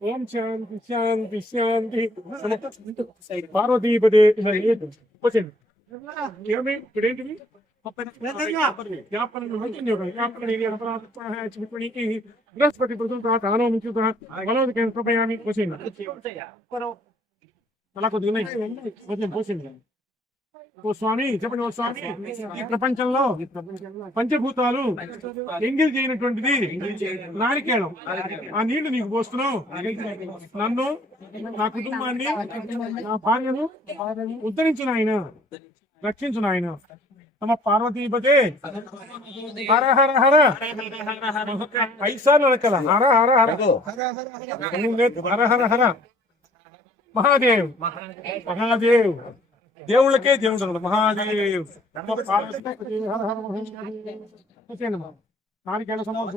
ఓం శాంతి శాంతి శాంతి. పార్వతీపదే వచ్చండి. ఏమి ఇప్పుడేంటివి బృహస్పతి మనోమించుయామి పోసింది అలా కొద్దిగా పోసింది. ఓ స్వామి చెప్పండి. ఓ స్వామి, ఈ ప్రపంచంలో పంచభూతాలు ఎంగిల్ చేయనటువంటిది నారికేళం. ఆ నీళ్లు నీకు పోస్తున్నావు. నన్ను, నా కుటుంబాన్ని, నా భార్యను ఉద్ధరించిన ఆయన, రక్షించిన ఆయన. నమ పార్వతీపతే. హర హర హర 5 సార్లు అనకల. హర హర హర హర హర హర. మహాదేవ్ మహాదేవ్, దేవుళ్ళకే దేవుడు మహాదేవ్. నారికేళ సమోహ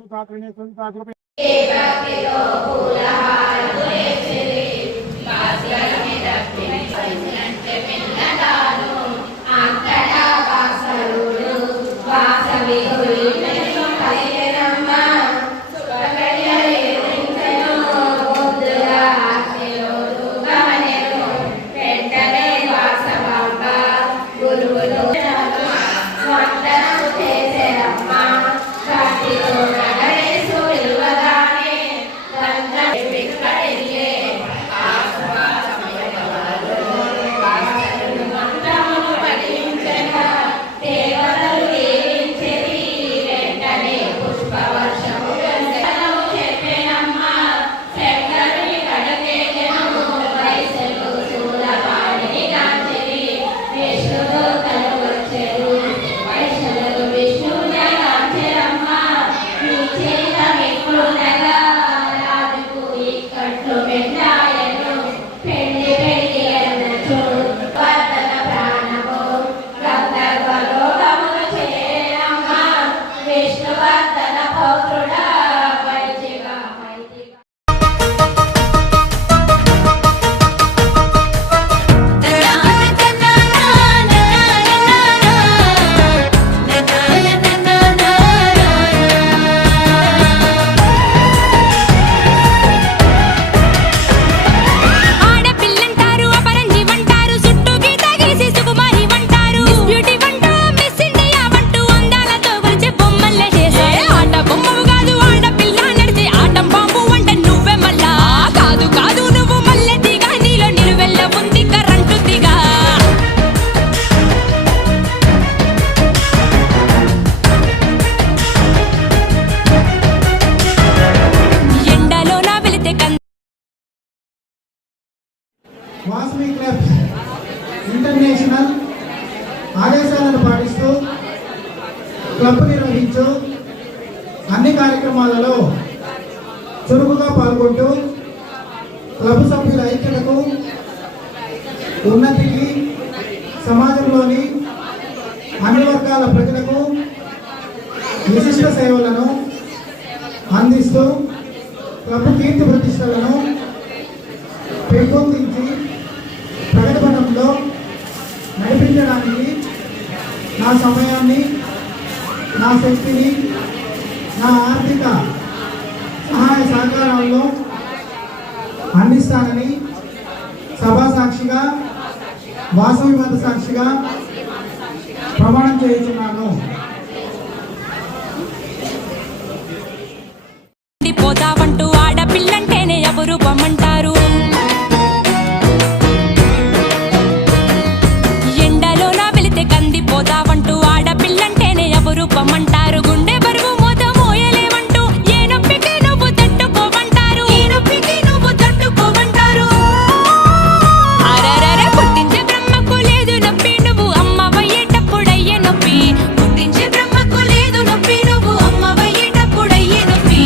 వాసవి క్లబ్స్ ఇంటర్నేషనల్ ఆదేశాలను పాటిస్తూ క్లబ్ నిర్వహించు అన్ని కార్యక్రమాలలో చురుకుగా పాల్గొంటూ క్లబ్ సభ్యుల ఐక్యతకు, ఉన్నతికి, సమాజంలోని అన్ని వర్గాల ప్రజలకు విశిష్ట సేవలను అందిస్తూ క్లబ్ కీర్తి ప్రతిష్టలను పెంపొందించి ప్రగతిపథంలో నడిపించడానికి నా సమయాన్ని, నా శక్తిని, నా ఆర్థిక సహాయ సహకారాలను అందిస్తానని సభా సాక్షిగా, వాసవి మత సాక్షిగా ప్రమాణం చేస్తున్నాను. పోతావంటూ ఆడపిల్లంటేనే ఎవరు పొమ్మంటారు? ఎండలోన వెళితే కందిపోతావంటూ ఆడపిల్లంటేనే ఎవరు పొమ్మంటారు? గుండె బరువు మోత మోయలేవంటూ ఏ నొప్పికి నువ్వు తట్టుకోమంటారు? ఈ నొప్పికి నువ్వు తట్టుకోమంటారు. అరరర పుట్టించే బ్రహ్మకు లేదు నొప్పి, నువ్వు అమ్మవయ్యేటప్పుడయ్యే నొప్పి. పుట్టించే బ్రహ్మకు లేదు నొప్పి, నువ్వు అమ్మవయ్యేటప్పుడయ్యే నొప్పి.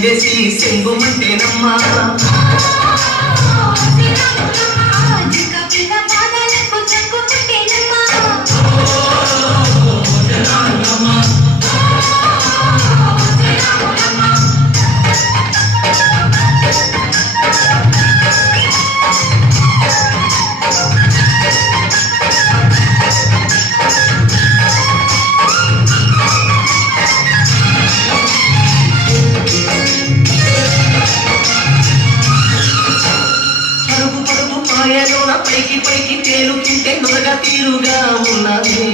చిందేసి సెంగుమంటేనమ్మా పైకి పైకి తేలుతుంటే నొరగ తీరుగా ఉన్నదే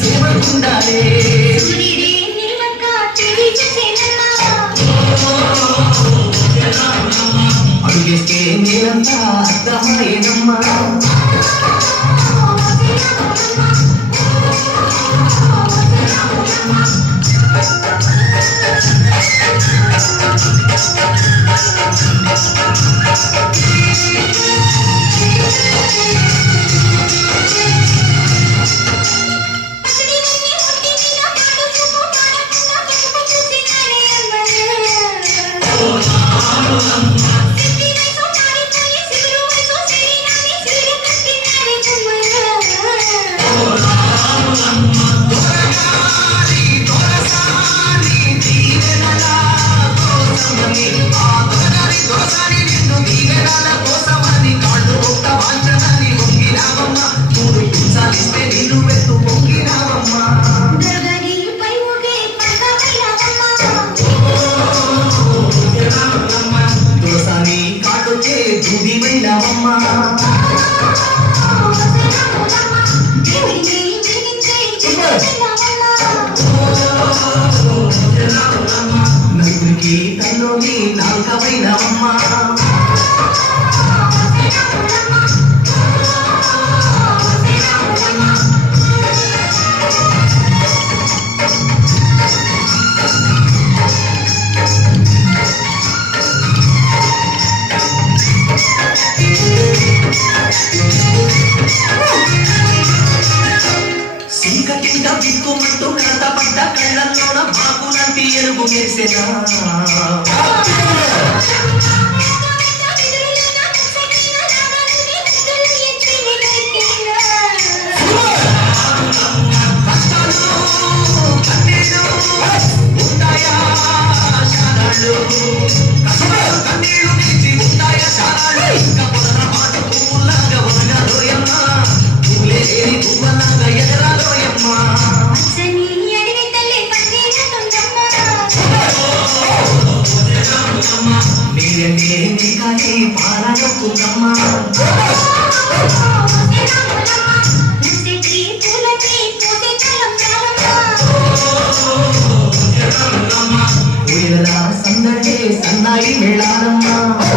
సేవకుండాలే అడుగేస్తే నేనంతా అర్థమయ్యేనమ్మా నలుగురికి తల్లోని నాలుకవైనవమ్మా సింకటింట బిక్కుమంటూ కడతపడ్డ కళ్ళల్లోన బాకులంటి ఎరుగు మెరిసెనా కన్నీళ్ళు నిలిచి ఉంటాయా చాలాలు ఇంకా పొదన పాటు పువ్వులాగా వనగాలోయమ్మా పువ్వులే పువ్వులాగా ఎదరాలోయమ్మా నీరంటే నీకాకి పాలనొక్కున్నమ్మా సందడే సన్నాయి మేళానమ్మా